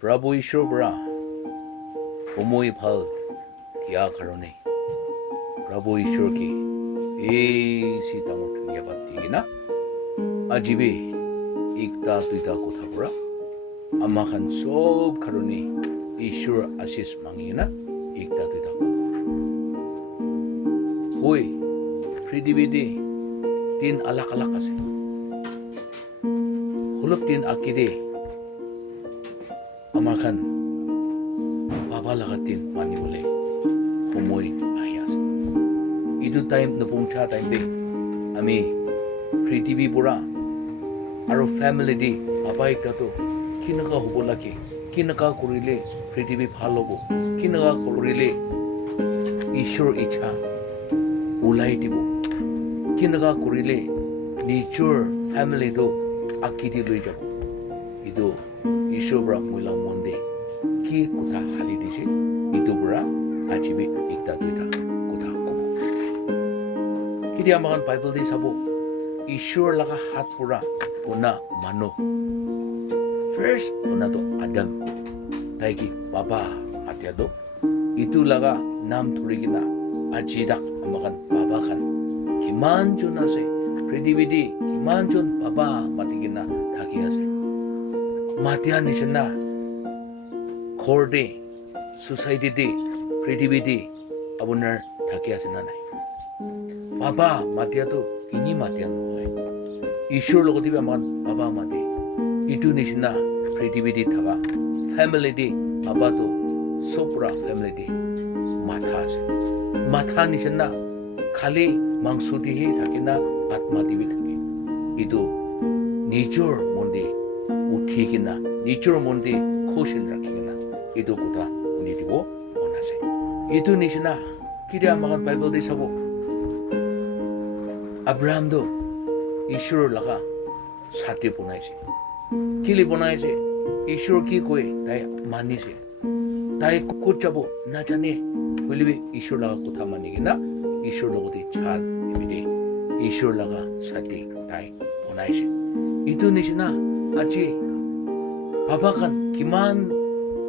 Prabhu Ishur Bra Omoi Phal Tia Karone Prabhu Ishur ki Si Tamur Yabat Tigina Ajibe Ikta Tuita Kotabra Amakan Sob Karone Ishur Asis Mangina Ikta Tuita Hoi Pridividi Tin Alak Alak Ase Hulup Tin Akide Amakan Baba Lagatin Manimule Humoi Ayas Itu time Napungcha time be Ami Pridividi Pura Aro family di Baba Iktato Kinaka Hubulaki Kinaka Kurile Pridividi Phalobo Kinaka Kurile Ishur Icha Ulai Dibo Kinaka Kurile Nature family do Akidi Luijabo Itu Ishur Bra Mula Monde Ki Kuta Halidisi Itu Bra Ajibi Ikta Duita Kuta Kobo Kiri Amakan Bible di Sabo Ishur Laka Hat Pura Una Mano First Una to Adam Taiki Baba Matiado Itu Laga Nam Turigina Ajidak Amakan Baba Kan Kimanjun Ase Pridividi Kimanjun Baba Matigina Taki Ase Matian Nishana Korde Society Day Pridividi Abunar Taki Ase Nanai Baba Matiato Ini Matian Noy Ishur Logoti Aman Baba Mati Itu Nishana Pridividi Taga Family Day Baba to Sopra Family Day Mathas Matha Nishana Kali Mangsudi He Takina Atma Divi Taki Itu Nature Monde Uthigina Nature Monde Koshin Rakigina Itu Kuta Unidibo Onase Itu Nishana Kiri Amakan Bible di Sabo Abraham do Ishur Laka Sati Punaisi Kili Punaisi Ishur Ki Koi Tai Manise Tai Kuchabo Najane Wilibi Ishur Laka Kuta Manigina Ishur Logoti Chad Ibide Ishur Laka Sati Tai Punaisi Itu Nishana Aji Babakan Kiman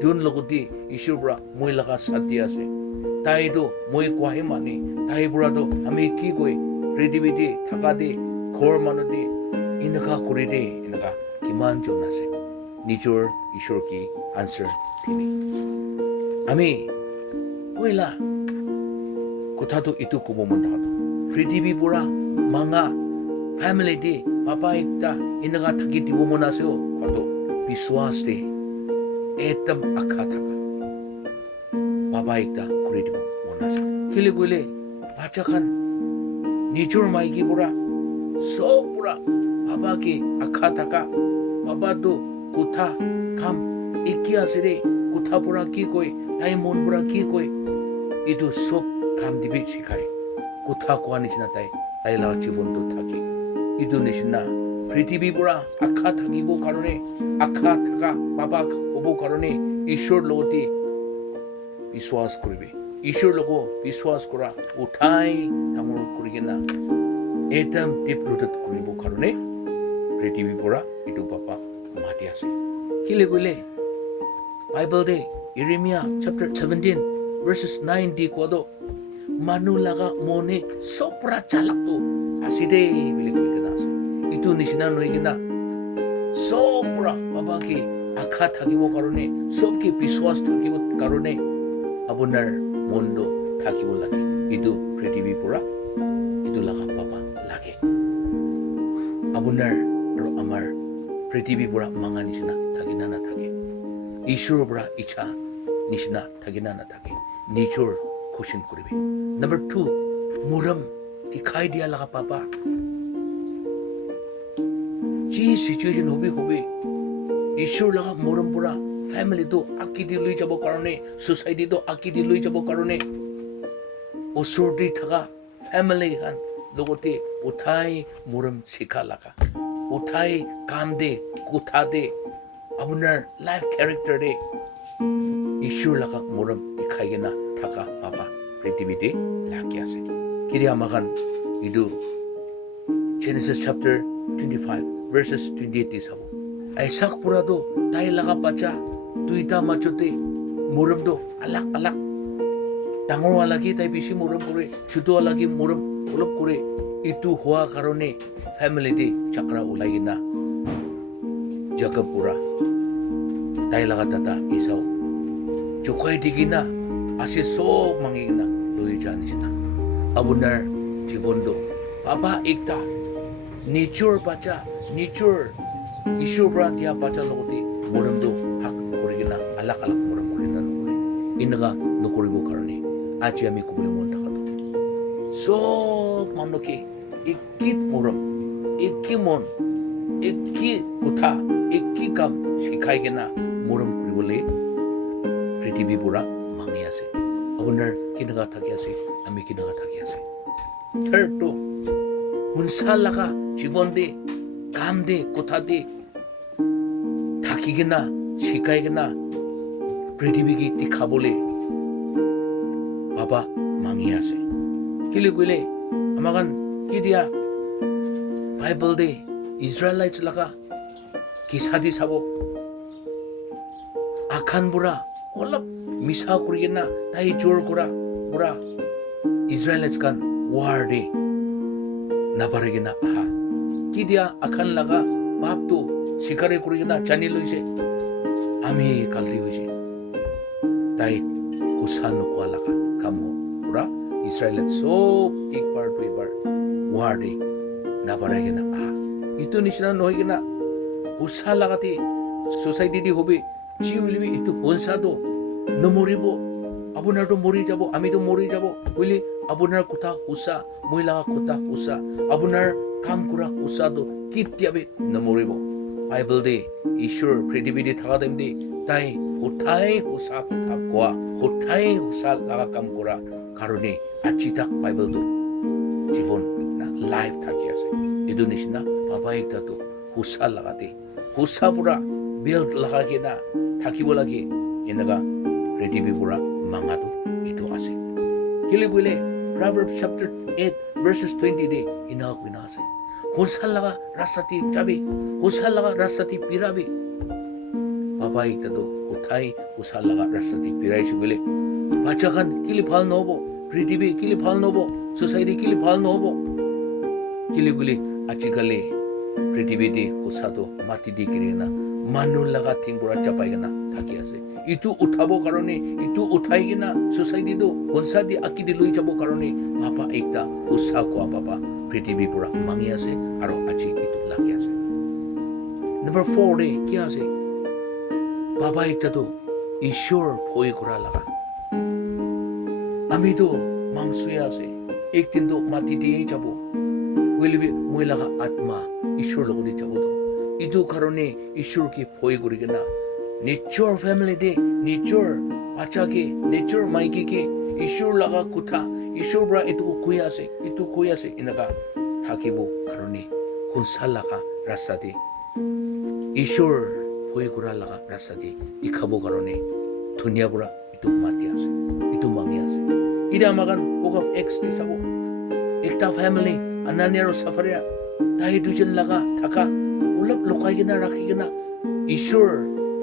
Jun Logoti Ishur Bra Moi Laka Sati Ase Tai do Moi Kwahimani Tai Brado Ami Ki Koi Pridividi Takade Kor Manodi Inaka Kuride Inaka Kiman Jonase Nature Ishur Ki Answer TV Ami Oila Kutado Itu Kumomondado Pridividi Pura Manga Family Day Papa Ikta Inaka Taki Tibo Monaseo Kato Biswas Day Etam Akataka Papa Ikta Kuridibo Monaseo Kili Gule Bacakan Nature Maiki Pura So Pura Papa Ki Akataka Papa do Kuta Kam Ikia Sire Kuta Pura Ki Koi Taimon Pura Ki Koi Itu Sop Kam Dibi Shikai Kuta Kwa Nishina Tai Taila Chibundu Taki Itu Nishina Pridividi Pura Akataki Bo Karone Akataka Papa Obo Karone Ishur Logoti Biswas Kuribi Ishur Logo Biswas Kura Utai Tamur Kurigina Etam Deep Rooted Kuribo Karone Pridividi Pura Itu Papa Matiase Kile Gule Bible Day Jeremiah chapter 17 verses 9 di Kwado Manu Laga Mone Sopra Chalakto Aside Bili Kuikanase Itu Nishina Noigina Sopra Papa Ki Akha Thakibo Karone Sobki Biswas Thakibo Karone Abunar Mondo Thakibo Lagi Itu Pridividi Pura Itu Laga Papa Lagi Abunar Ro Amar Pridividi Pura Manga Nishina Thakinana Thaki Ishur Pura Icha Nishina Thakinana Thaki Nature Kushin Kuribi Number 2 Muram Dikhai Dia Laga Papa Ji situation Hobi Ishur Laga Muram Pura Family do Akidi Lui Jabo Karone Society do Akidi Lui Jabo Karone Osurdi Thaga Family Han Logote Uthai Muram Sikha Laga Uthai Kamde Kutha De Abunar Life Character De Ishur Laga Muram Dikhaigena Thaka Papa Pridividi Lakiase Kiri Amakan Idu Genesis chapter 25 verses 28 di Sabo Isaac Purado Tai Laga Pacha দুইটা মাজতে মৰমটো আলাক আলাক ডাঙৰ হোৱালৈকে তাই বেছি মৰম কৰে ছোট হোৱালৈকে মৰম অলপ কৰে এইটো হোৱা কাৰণে ফেমিলিতে চাকৰা ওলাই কিনা জাগা পুৰা তাই লগা দাদা ইচাও জোকাই দি কিনা আছে চব মাঙি কিনা লৈ যোৱা নিচিনা আপোনাৰ জীৱনটো বাবা একটা নেচাৰ বাচ্চা নেচাৰ ঈশ্বৰৰ পৰা দিয়া বাচ্চাৰ লগতে মৰমটো ভাগ কৰি কিনা আলাক আলাক মৰম কৰি কিনা নকৰে এনেকুৱা নকৰিব কাৰণে আজি আমি ক'বলৈ মন থকাটো চব মানুহকে একেই মৰম একেই মন একেই কথা একেই কাম শিকাই কিনা মৰম কৰিবলৈ পৃথিৱীৰ পৰা মাঙি আছে আপোনাৰ কেনেকুৱা থাকি আছে আমি কেনেকুৱা থাকি আছে থাৰ্ডটো হিংসা লগা জীৱন দে কাম দে কথা দে থাকি কিনা শিকাই কিনা পৃথিৱীকে দেখাবলৈ বাবা মাঙি আছে কেলে কইলে আমাক কি দিয়া বাইবেল দে ইজৰাইলাইটছ লগা কিছা দি চাব আখান বুঢ়া অলপ মিছা কৰি কিনা তাই জোৰ কৰা বুঢ়া ইজৰাইলাইটছ কান ৱাৰ দে নাবাৰে কিনা আহা কি দিয়া আখান লগা বাপটো স্বীকাৰে কৰি কিনা জানি লৈছে আমি কালি হৈছে তাই কুচা নোকোৱা লগা কাম পুৰা ইজৰাইলত চব একবাৰ দুইবাৰ ৱাৰ দে নাবাৰে কিনা আহা ইটো নিচিনা নহয় কিনা কুচা লগাতে ছ'চাইটি দি হবে যি বুলিবি এইটো হিংসাটো নমৰিব আপোনাৰতো মৰি যাব আমিতো মৰি যাব বুলি আপোনাৰ কথা সঁচা মই লগা কথা সঁচা আপোনাৰ কাম কৰা সঁচাটো কেতিয়াবা নমৰিব বাইবেল দে ঈশ্বৰ পৃথিৱীতে থকা টাইম দে তাই সদায় সঁচা কথা কোৱা সদায় সঁচা লগা কাম কৰা কাৰণে আজি তাক বাইবেলটো জীৱন লাইফ থাকি আছে এইটো নিচিনা বাবা এটাতো সঁচা লগাতে সঁচা পৰা বেল লগাকে না থাকিব লাগে এনেকুৱা পৃথিৱীৰ পৰা মাঙাটো এইটো আছে কেলে কইলে Proverbs chapter 8 verses 20 দে এনেকুৱা কইনা আছে সঁচা লগা ৰাস্তাতে যাবি সঁচা লগা ৰাস্তাতে পিৰাবি বাবা এটাতো সদায় সঁচা লগা ৰাস্তাতে পিৰাইছো বোলে বাচ্চাখান কেলে ভাল নহ'ব পৃথিৱী কেলে ভাল নহ'ব ছ'চাইটি কেলে ভাল নহ'ব কেলে কইলে আজিকালি পৃথিৱীতে সঁচাটো মাটি দি কিনে না মানুহ লগা থিংবোৰত চাপাই কিনা থাকি আছে ইটো উঠাব কাৰণে ইটো উঠাই কিনা ছ'চাইটিটো সঁচা দি আঁকি দি লৈ যাব কাৰণে বাবা একটা সঁচা কোৱা বাবা পৃথিৱীৰ পৰা মাঙি আছে আৰু আজি ইটো লাগি আছে নম্বৰ 4 দে কি আছে বাবা একটাতো ঈশ্বৰ ভয় কৰা লগা আমিতো মাংসই আছে একদিনতো মাটি দিয়েই যাব বুলিবি মই লগা আত্মা ঈশ্বৰ লগতে যাবতো ইটো কাৰণে ঈশ্বৰকে ভয় কৰি কিনা নিজৰ ফেমিলিতে নিজৰ বাচ্চাকে নিজৰ মাইকীকে ঈশ্বৰ লগা কথা ঈশ্বৰৰ পৰা এইটো কৈ আছে এনেকুৱা থাকিব কাৰণে সঁচা লগা ৰাস্তাতে ঈশ্বৰ ভয় কৰা লগা ৰাস্তাতে দেখাব কাৰণে ধুনীয়া পৰা এইটো মাতি আছে এইটো মাঙি আছে এতিয়া আমাক বুক অফ এক্স দি চাব একটা ফেমিলি আনানিয়া আৰু চাফাৰিয়া তাই দুজন লগা থাকা অলপ লুকাই কিনা ৰাখি কিনা ঈশ্বৰ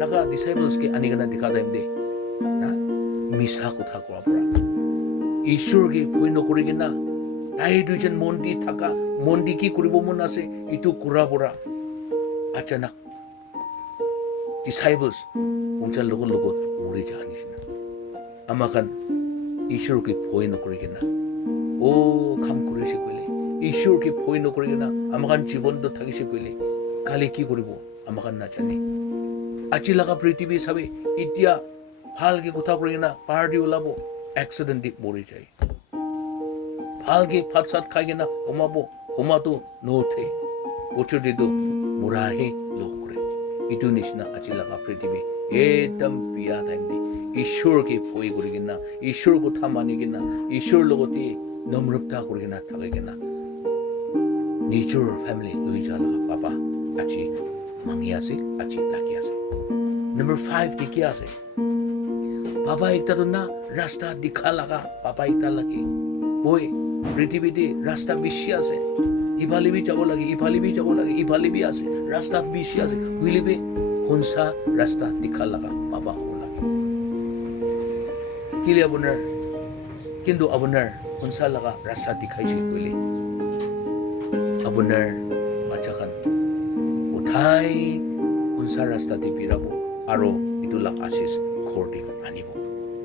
লগা ডিচাইবলছকে আনি কিনা দেখা টাইম দে মিছা কথা কোৱা পৰা ঈশ্বৰকে ভয় নকৰি কিনা তাই দুজন মন্দিৰ থাকা মন্দিৰ কি কৰিব মন আছে এইটো কৰা পৰা আচানক ডিচাইবলছ পঞ্চাৰ লগত মৰি যোৱা নিচিনা আমাক ঈশ্বৰকে ভয় নকৰি কিনা কাম কৰিছে কৈলে ঈশ্বৰকে ভয় নকৰি কিনা আমাক জীৱনটো থাকিছে কৈলে কালি কি কৰিব আমাক নাজানে আজি লগা পৃথিৱী চাবে এতিয়া ভালকে কথা কৰি কিনা পাহাৰ দি ওলাব এক্সিডেণ্ট দি মৰি যায় ভালকে ভাত চাত খাই কিনা সোমাতো নুঠে উঠোতেতো মৰাহে লগ কৰে এইটো নিচিনা আজি লগা পৃথিৱী একদম বিয়া টাইম দি ঈশ্বৰকে ভয় কৰি কিনা ঈশ্বৰৰ কথা মানি কিনা ঈশ্বৰৰ লগতে নম্ৰতা কৰি কিনা থাকে কিনা নিজৰ ফেমিলি লৈ যোৱা লগা পাবা আজি মাঙি আছে আজি লাগি আছে নম্বৰ 5 দেখি আছে বাবা একটাতো না ৰাস্তা দেখা লগা বাবা একটা লাগে বই পৃথিৱীতে ৰাস্তা বেছি আছে ইফালে যাব লাগে ইফালে যাব লাগে ইফালে আছে ৰাস্তা বেছি আছে বুলিবি hunsa rasta dikhalaga baba holagi kili abunar kintu abunar hunsa laga rasta dikhaisi koile abunar bachakan uthai hunsa rasta di pirabo aro itulak asis khordi anibo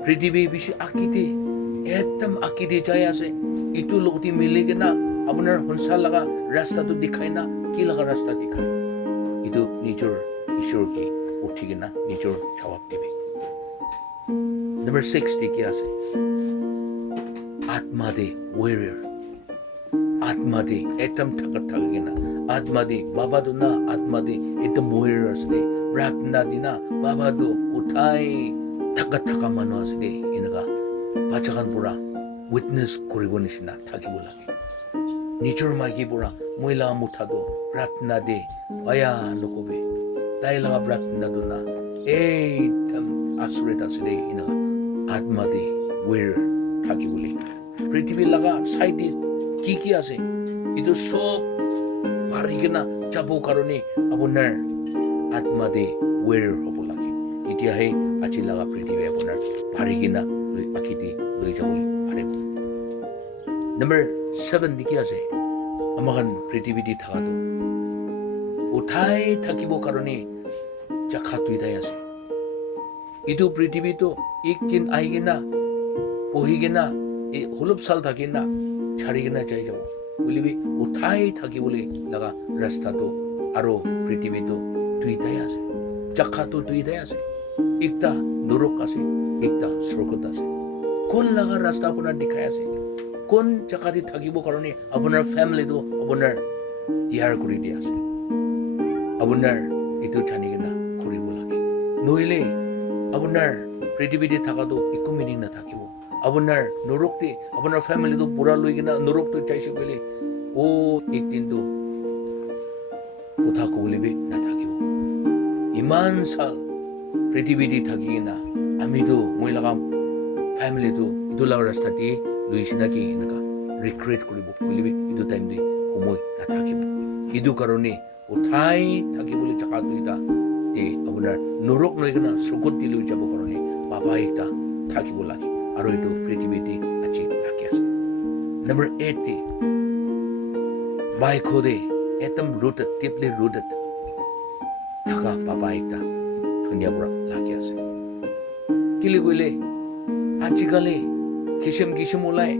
prithibi bishi akite ekdam akite jai ase itu lokti miligena abunar hunsa laga rasta tu dikhaina ki laga rasta dikhai itu nijor ishor ki uthigena nijor jawab dibe number 6 diki ase atma de warrior atma de ekdam thakat thagena atma de baba do na atma de ekdam warrior ase ratna dina baba do uthai thakat mano ase de inaga bachakan pura witness koribo nishina thakibo lage nijor magi pura moila muthado ratna de aya lokobe tai laga ratna do na ekdam asret ase de inaga atma de warrior thakibo le prithibi laga side ki ase itu sob parigena jabo karone abunar atma de warrior hobo lage itia he achi laga prithibi abunar parigena loi akiti loi jabo parebo number 7 diki ase amagan prithibi di thagado uthai thakibo karone jakha tuidai ase itu prithibi to ekdin aigena pohigena e holop sal thakena charigena jai jabo ulibi uthai thakibole laga rasta to aro prithibi to tuidai ase jakha to tuidai ase ekta norok ase ekta sorgot ase kon laga rasta apuna dikhai ase kon jakati thakibo karone apunar family to apunar tiyar kuri di ase apunar itu chanigena koribo lage noile apunar prithibi di thakado ikku meaning na thakibo apunar norokti apunar family to pura loigena norok to chaise gele o ekdin to kotha kolibe na thakibo iman sal prithibi di thakigena ami to moilaga family to idula rasta ti luisina ki naga regret koribo kolibe idu time di komoi na thakibo idu karone uthai thakibole jaka tuida e apunar norok noigena sokoti lui jabo karone baba ekta thakibo lage aro itu prithibi di achi lage ase number 8 di bai khode etam rooted deeply rooted thaka baba ekta dunia pura lage ase kili goile ajikale kisem ulai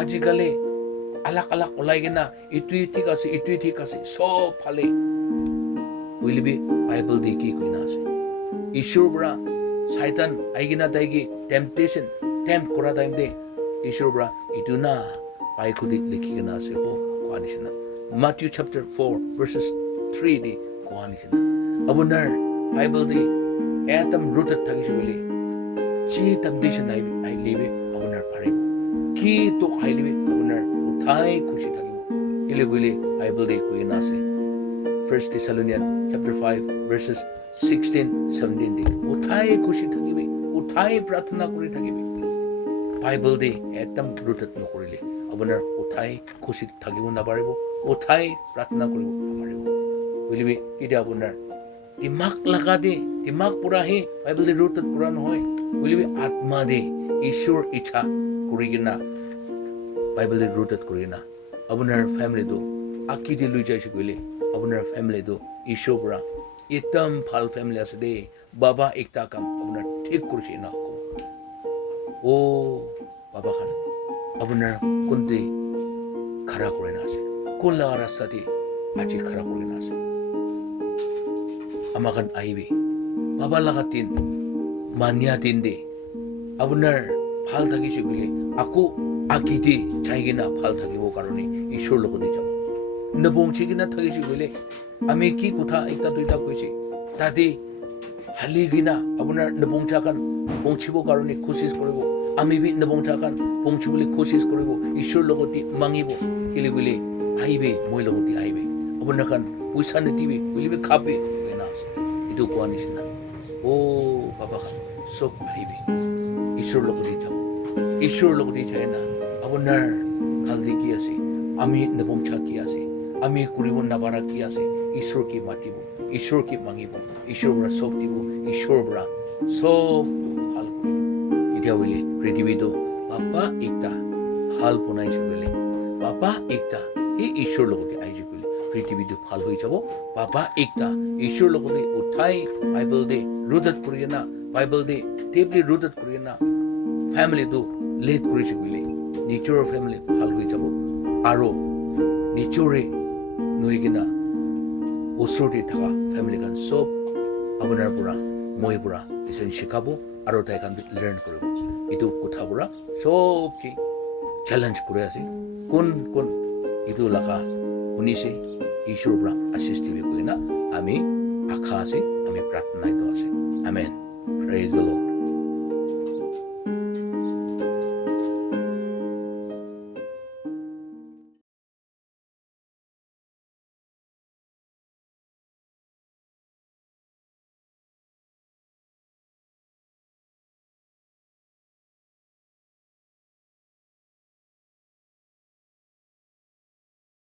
ajikale alak ulai gena itu thik ase sob phale will be bible de ki koina ase ishur bra satan aigina daigi temptation tempt kora time de ishur bra ituna pai khudi likhi gena ase ho kwanisina Matthew chapter 4 verses 3 de kwanisina abunar bible de atom rooted thagisi bole chi temptation ai live abunar pare ki to khai live abunar uthai khushi thagibo ile gole bible de koina ase 1 Thessalonians chapter 5 verses 16-17 de uthai khushi thagibe uthai prarthana kori thagibe bible de ekdam rooted nokorile abunar uthai khushi thagibo na paribo uthai prarthana koribo na paribo bulibe ida abunar dimak laga de dimak pura he bible de rooted pura nohoy bulibe atma de ishur icha korigina bible de rooted korigina abunar family do akidi lui jai sigule abunar family do ishur pura itam phal family ase de baba ekta kam abunar thik kursi na ko o baba khan abunar kunti khara kore na ase kolla rasta de aji khara kore na ase amakan aibe baba lagatin mania tin de abunar phal thagi sigule aku akidi chaigina phal thagibo karone ishur logodi jabo nabong chigina thagi sigule ami ki kutha ekta duita koisi tadi haligina abunar nabong chakan bongchibo karone koshis koribo ami bi nabong chakan bongchibole koshis koribo ishur logoti mangibo kiligule aibe moi logoti aibe abunar kan puisane tibe kulibe khape benas itu kwanisina o baba kan sob aibe ishur logoti jabo ishur logoti chaina abunar khaldi ki ase ami nabong cha ki ase ami kuribon nabara ki ase ishur ki matibo ঈশ্বৰ কি মাগিব ঈশ্বৰৰ পৰা চব দিব ঈশ্বৰৰ পৰা চবটো ভাল কৰিব এতিয়া বোলে পৃথিৱীটো পাপা একটা ভাল বনাইছে বোলে পাপা একটা সেই ঈশ্বৰৰ লগতে আহিছে বোলে পৃথিৱীটো ভাল হৈ যাব পাপা একটা ঈশ্বৰৰ লগতে উঠাই বাইবেল দে ৰুটত কৰি না বাইবেল দে টেবলি ৰুটত কৰি না ফেমিলিটো লেট কৰিছে বোলে নিজৰৰ ফেমিলি ভাল হৈ যাব আৰু নিজৰে নৈ কিনা ওচৰতে থকা ফেমিলি খান চব আপোনাৰ পৰা মই পৰা লিচন শিকাব আৰু তাই খান লাৰ্ণ কৰিব এইটো কথা পৰা চবকে চেলেঞ্জ কৰি আছে কোন কোন এইটো লাখা শুনিছে ঈশ্বৰৰ পৰা আশীষ দিবি কৈ না আমি আশা আছে আমি প্ৰাৰ্থনাটো আছে আমেন প্ৰেইজ দ্য লৰ্ড